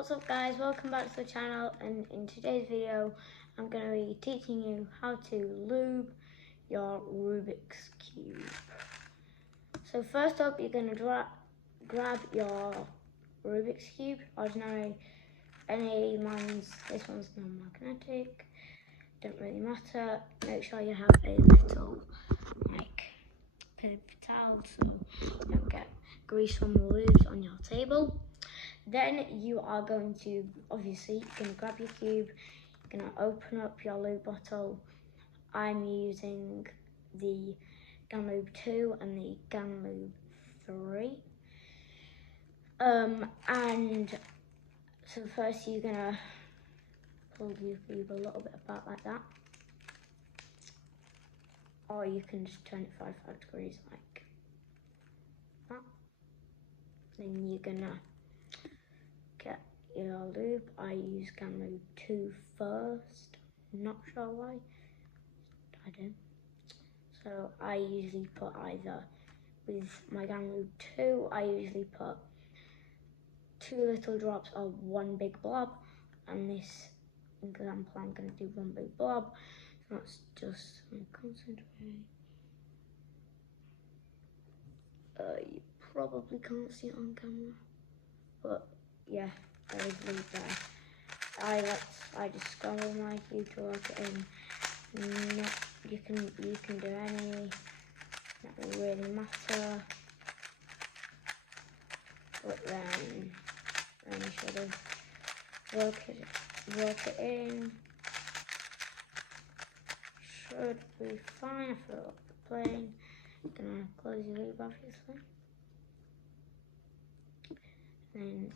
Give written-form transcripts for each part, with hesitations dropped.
What's up guys, welcome back to the channel, and in today's video I'm going to be teaching you how to lube your Rubik's Cube. So first up, you're going to grab your Rubik's Cube, ordinary, this one's non-magnetic, don't really matter. Make sure you have a little paper towel so you don't get grease from the lubes on your table. Then you are going to, obviously, you're going to grab your cube, you're going to open up your lube bottle. I'm using the Gun Lube 2 and the Gun Lube 3. And so first you're going to pull your cube a little bit apart like that. Or you can just turn it 45 degrees like that. Then you're going to get your lube. I use Gun Lube 2 first, not sure why, I do. So I usually put either, with my Gun Lube 2, I usually put 2 little drops or 1 big blob, and this example I'm going to do 1 big blob, so let's just concentrate. You probably can't see it on camera, but yeah, there is lube there. I just scramble my cube to work it in. You can do any, that will really matter. But then you sort of work it in. Should be fine. I fill up the plane. You're gonna close your lube obviously. Then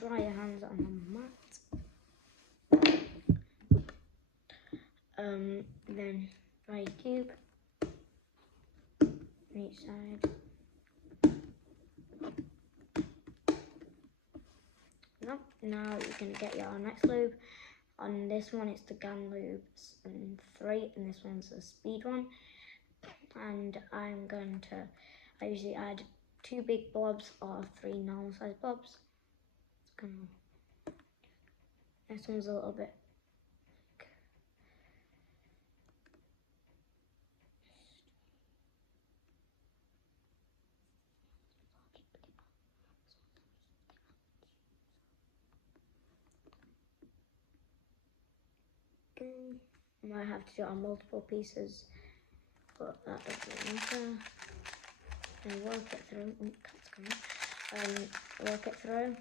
dry your hands on the mat. Then dry your cube on each side. Now you're going to get your next lube. On this one it's the Gun Lube 3 and this one's the speed one. And I usually add 2 big blobs or 3 normal size blobs. This one's a little bit I might have to do it on multiple pieces, but that doesn't really matter. And work it through. Cat's coming. Work it through.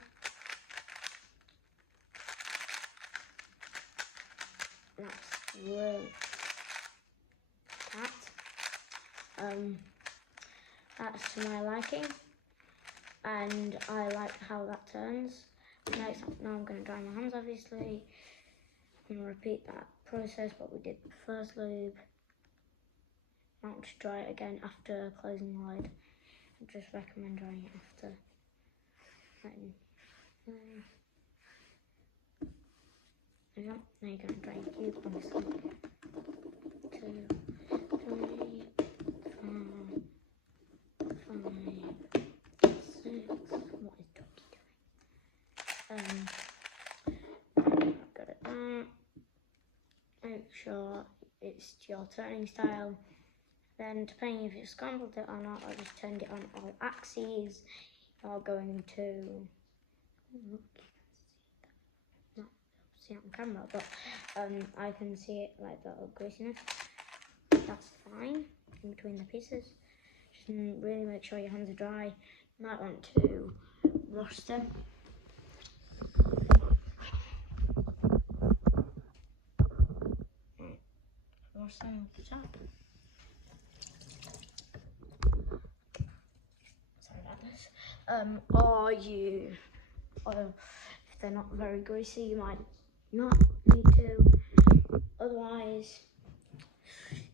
That's really that's to my liking, and I like how that turns. Now I'm going to dry my hands obviously. I'm going to repeat that process what we did the first lube. Now just dry it again after closing the lid. I just recommend drying it after. There you go. Now you're going to dry your cube obviously. 2, 3, 4, 5, 6. What is Doggy doing? Got it there. Make sure it's your turning style. Then depending if you scrambled it or not, I just turned it on all axes. You're going to not see it on camera, but I can see it like that little greasiness. That's fine in between the pieces. Just really make sure your hands are dry. You might want to wash them. Wash them off the top. Sorry about this. Or if they're not very greasy, you might not need to. Otherwise,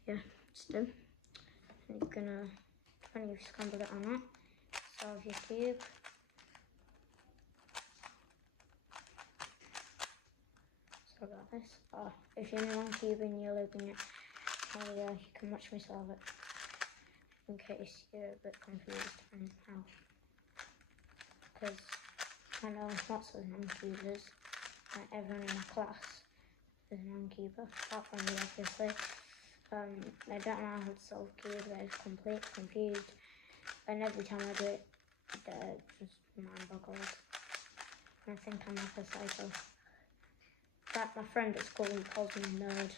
yeah, just do. And you're gonna, when you've scrambled it on that, solve your cube. Sorry about this. If you're in one cube and you're looping it, you can watch me solve it in case you're a bit confused on how. Because I know lots of non-cubers. Like everyone in my class is a non-cuber, apart from me, obviously. They don't know how to solve cubes, they're just completely confused. And every time I do it, they're just mind boggled. And I think I'm like a psycho. In fact, my friend at school, he calls me a nerd.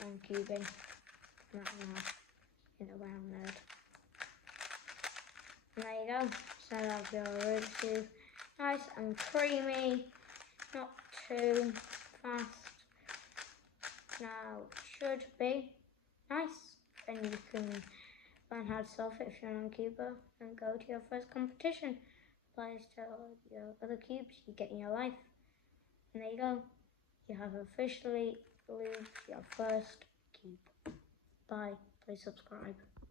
I'm cubing. Not now. In a round nerd. And there you go. So that'll be our Rubik's Cube. Nice and creamy. Not too fast. Now it should be nice. And you can learn how to solve it if you're an on-cuber and go to your first competition. Applies to your other cubes you get in your life. And there you go. You have officially lubed your first cube. Bye. Please subscribe.